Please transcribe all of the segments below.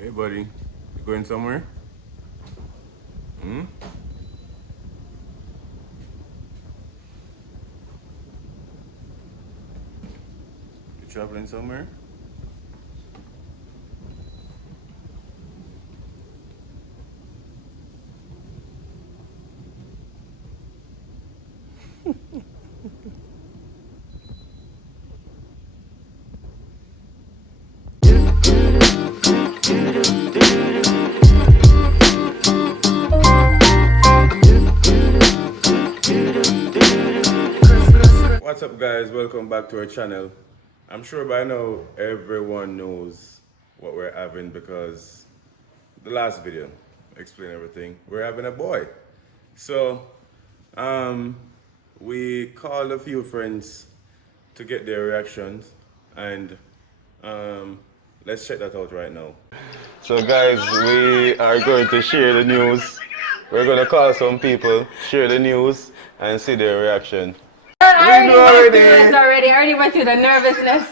Hey, buddy. You going somewhere? Hmm? You traveling somewhere? What's up, guys? Welcome back to our channel. I'm sure by now everyone knows what we're having because the last video explained everything. We're having a boy. So, um, we called a few friends to get their reactions, and let's check that out right now. So, guys, we are going to share the news. We're going to call some people, share the news, and see their reaction. I already went through the nervousness.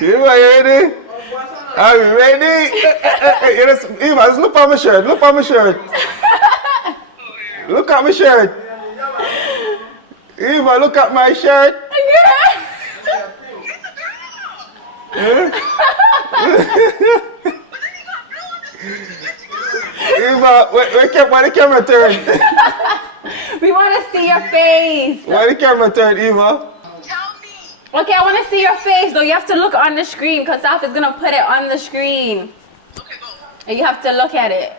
You ready? Are you ready? Eva, just look at my shirt. Look at my shirt. Look at my shirt. Eva, look at my shirt. Eva, why the camera turn? We want to see your face. Why the camera turn, Eva? Okay, I want to see your face, though. You have to look on the screen because Saf is going to put it on the screen. Okay, go. And you have to look at it.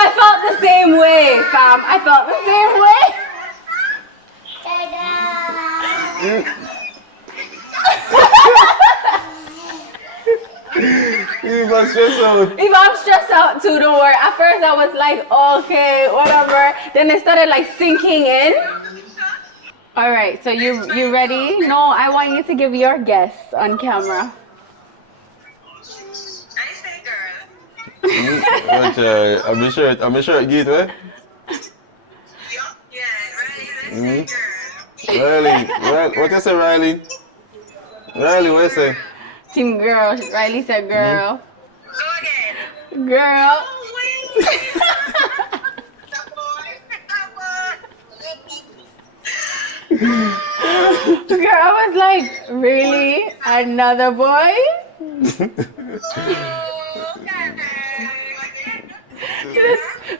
I felt the same way, fam. I felt the same way. Eva, stressed out. Eva, I'm stressed out too, don't worry. At first I was like, okay, whatever. Then it started like sinking in. Alright, so you ready? No, I want you to give your guess on camera. I'm sure it get way. Riley, what you say, Riley? Riley, what you say? Team girl. Riley said girl. Girl. Girl, I was like, really? Another boy?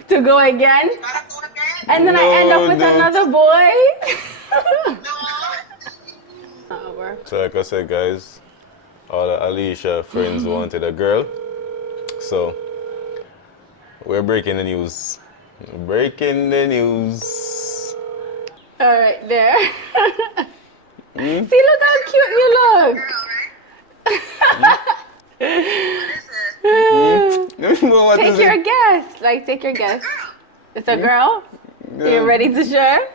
To go again? And then I end up with another boy? So like I said, guys, all the Alicia friends wanted a girl. So we're breaking the news. Breaking the news. Alright, there. See, look how cute you look. Take your guess. Like, take your guess. It's a girl? You ready to share?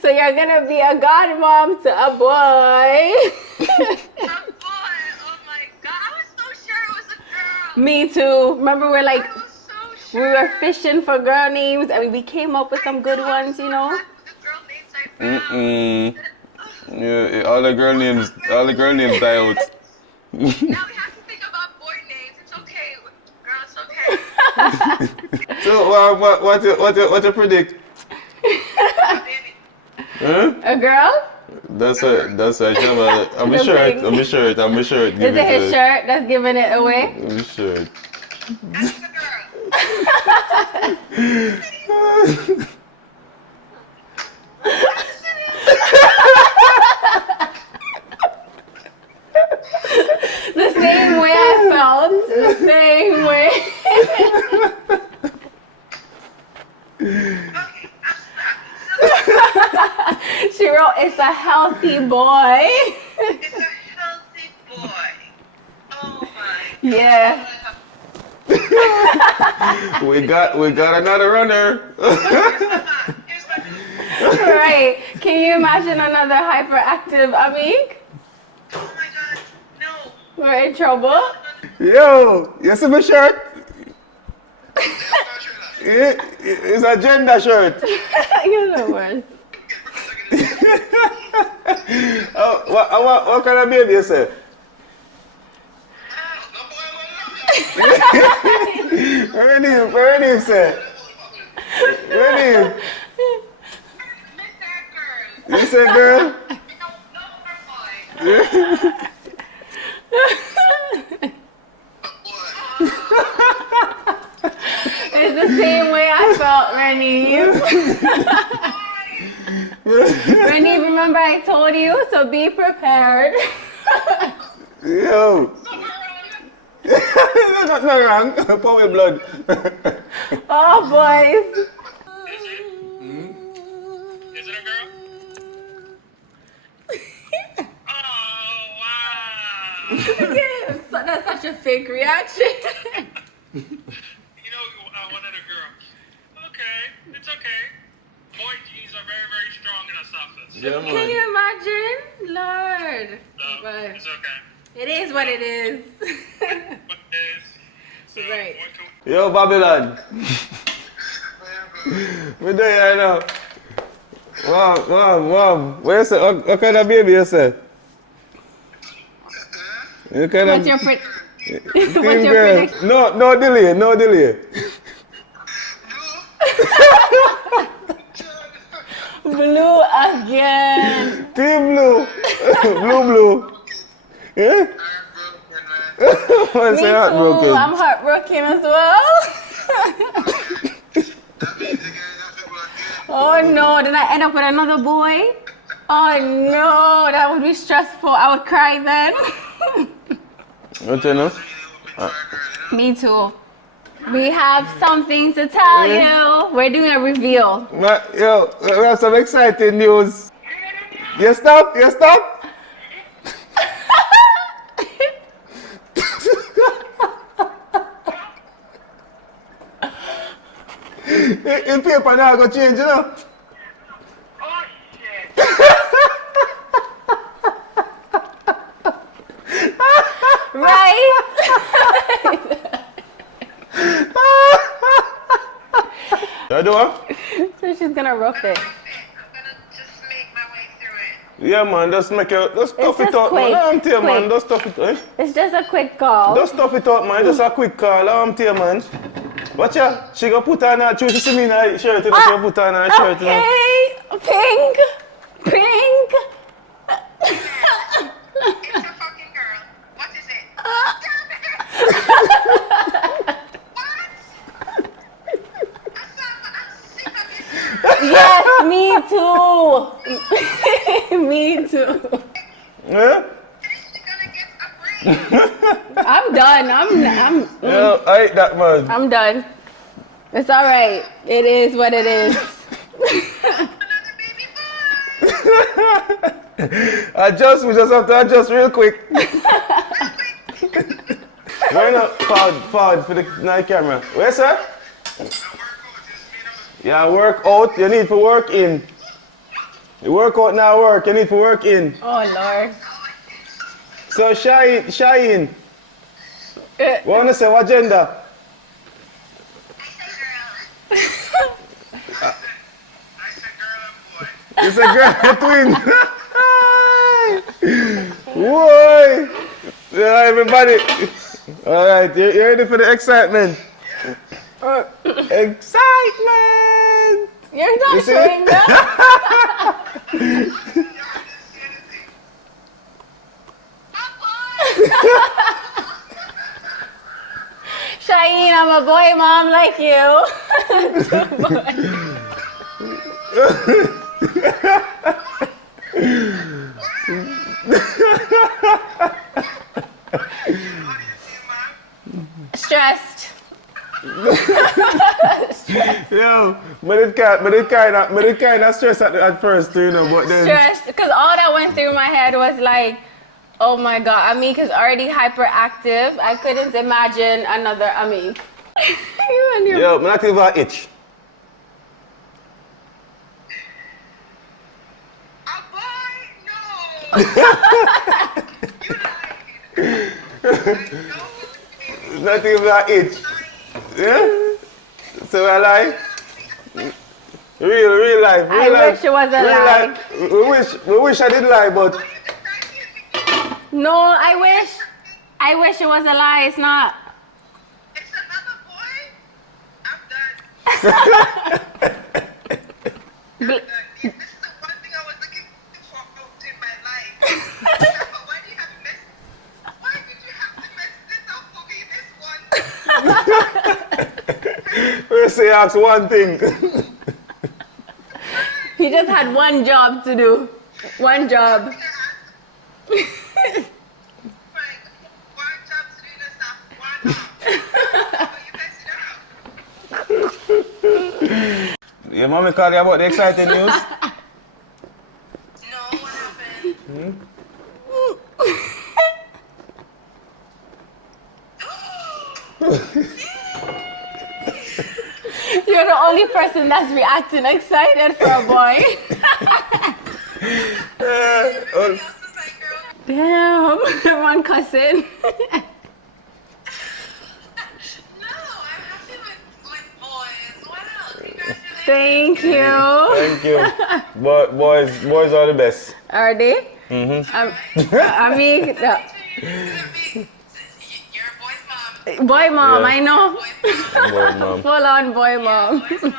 So you're gonna be a godmom to a boy. Oh my god, I was so sure it was a girl. Me too. Remember we Sure. were fishing for girl names and we came up with some good ones, you know? The girl names I found. Yeah, all the girl names die out. Now we have to think about boy names. It's okay. Girl, it's okay. So what you predict? Baby. Huh? A girl? That's a camera. I'm a shirt. I'm a shirt. Is it his shirt that's giving it away? I'm a shirt. That's the girl. The same way I felt. The same way. She wrote, it's a healthy boy. It's a healthy boy. Oh my. Yeah. We got another runner. Here's my Right. Can you imagine another hyperactive Amik? Oh my god, no. We're in trouble. Yo, you see my shirt? It's a gender shirt. You're the worst. Oh, what kind of baby you say? Where name say? Where name? Miss that girl. You say girl? No, her boy. It's the same way I felt, Rennie. Rennie, remember I told you, so be prepared. Yo. There's nothing wrong. Pour me blood. Oh, boys. Is it a girl? Oh, wow. So that's such a fake reaction. You know, I wanted a girl. Okay, it's okay. Boy jeans are very, very strong in us office. Yeah, Can you imagine? Lord. So, But it's okay. it is what it is. But there's... So, Right. what can Yo, Babylon. We do right now. Wow. What you say? What kind of baby you say? You kind What's of your team what's your girl. prediction? No delay. Blue again. Team blue. blue. Yeah? What's Me your heartbroken? too. I'm heartbroken as well. Oh no, did I end up with another boy? Oh no, that would be stressful. I would cry then. What you know? Me too. We have something to tell you. We're doing a reveal. Yo, we have some exciting news. You stop. In paper now, go change, you know? Oh shit. Right? You do what? So she's gonna rough it. I'm gonna just make my way through it. Yeah, man, just stuff it just out, quick, man. I'm tell you, man, quick. just stuff it out. It's just a quick call. Just stuff it out, man. Just a quick call. I'm tell you, man. Watch her. She gonna put on her, she see me in her shirt, you know, she gonna put on her shirt, you know. Okay, pink. It's a fucking girl. What is it? What? I'm sick of this girl. Yes, me too. Me too. Yeah? She's gonna get a break. I'm done. Yeah, I hate that, man. I'm done. It's all right. It is what it is. Another baby boy. We just have to adjust real quick. Why not forward for the night camera? Where, sir? Yeah, work out. You need to work in. You work out now, work. You need to work in. Oh Lord. So, Shine. What to say? What gender? I said girl and boy. It's a girl, twin. Boy. Yeah, everybody. All right, you ready for the excitement? Excitement. You're not You see? showing that. Shaheen, I'm a boy mom like you. Stressed. Yo, but it kind of stress at first, you know, but then. Stressed because all that went through my head was like, oh my god, Amik is already hyperactive. I couldn't imagine another Amik. You and your Yo, I'm not even itch. Not even an itch. Yeah? So I lie? Real life. I wish it was a real lie. Life. We wish I didn't lie, but No, I wish it was a lie. It's not. It's another boy? I'm done. This is the one thing I was looking for in my life. Why did you have to mess this up for me, this one? we say ask one thing. He just had one job to do. One job. Right, one job to do this stuff, one off. You mess it up. Your mommy called you about the exciting news? No, what happened? You're the only person that's reacting excited for a boy. Oh, Else was like, girl, Damn, everyone cussing. no, I'm happy with boys. What else? Congratulations. Thank you. thank you. Boys are the best. Are they? I mean, You're a boy's mom. boy mom, Yeah. I know. Boy's mom. Boy, mom. Full on boy mom. Boy's mom.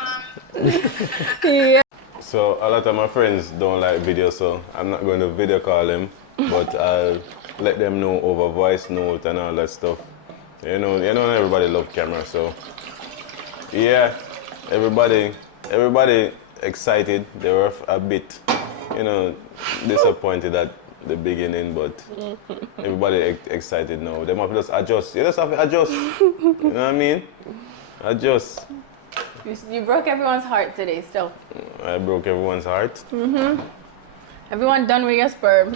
Yeah. So a lot of my friends don't like video, so I'm not going to video call them, but I'll let them know over voice note and all that stuff. You know, everybody love camera, so yeah, everybody excited. They were a bit, disappointed at the beginning, but everybody excited now. They must just adjust. You just have to adjust. You know what I mean? Adjust. You broke everyone's heart today still. I broke everyone's heart. Everyone done with your sperm.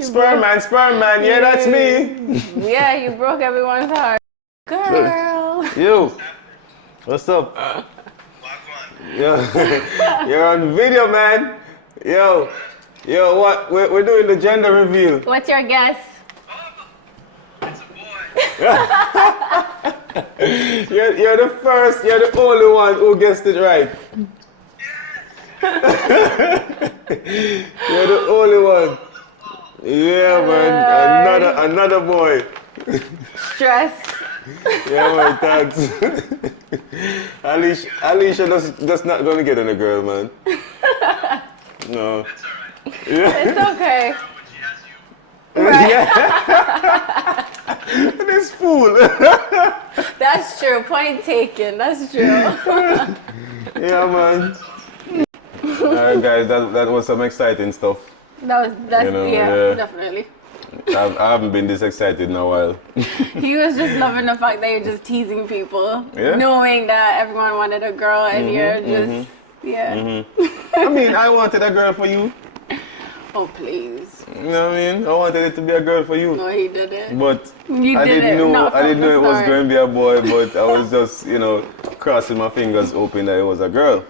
Sperm man, yeah, that's me. Yeah, you broke everyone's heart. Girl. You, what's up? Yo, you're on video, man. Yo, what? We're doing the gender reveal. What's your guess? It's a boy. You're the only one who guessed it right. You're the only one. Yeah, man. Another boy. Stress. Yeah, man. Thanks. Alicia just not gonna get on a girl, man. No. It's alright. Yeah. It's okay. When she has you. This fool. That's true. Point taken. That's true. Yeah, man. Alright, guys, that was some exciting stuff. That's yeah. definitely. I haven't been this excited in a while. He was just loving the fact that you're just teasing people, Yeah. knowing that everyone wanted a girl and you're just yeah. I mean, I wanted a girl for you. Oh please. You know what I mean? I wanted it to be a girl for you. No, he didn't. But You I did didn't it, know not I didn't from know the it was start. going to be a boy, but I was just, crossing my fingers hoping that it was a girl.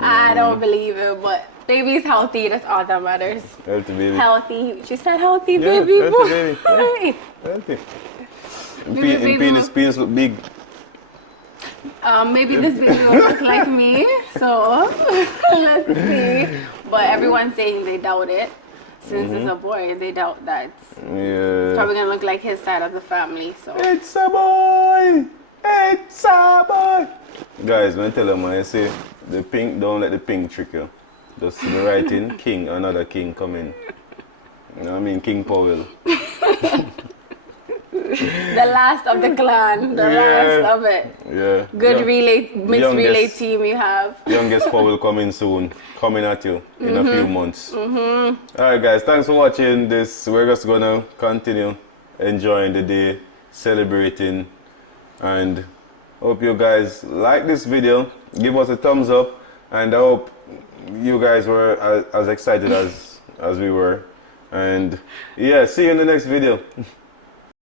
I don't believe it, but baby's healthy. That's all that matters. Healthy baby. Healthy. She said healthy, Yeah, baby. healthy boy. baby, yeah. Healthy. Baby, Penis look big. Maybe this baby will look like me. So let's see. But everyone's saying they doubt it. Since it's a boy, they doubt that it's Yeah. probably gonna look like his side of the family. So It's a boy! It's a boy! Guys, when I tell them, I say, the pink, don't let the pink trick you. Just see the writing, king, another king coming. You know what I mean? King Powell. the last of the clan, the Yeah. last of it. Yeah. Good Yeah. mixed Youngest. relay team you have. Youngest Powell coming soon. Coming at you in a few months. Alright, guys, thanks for watching this. We're just gonna continue enjoying the day, celebrating, and hope you guys like this video. Give us a thumbs up, and I hope you guys were as excited as we were. And yeah, see you in the next video.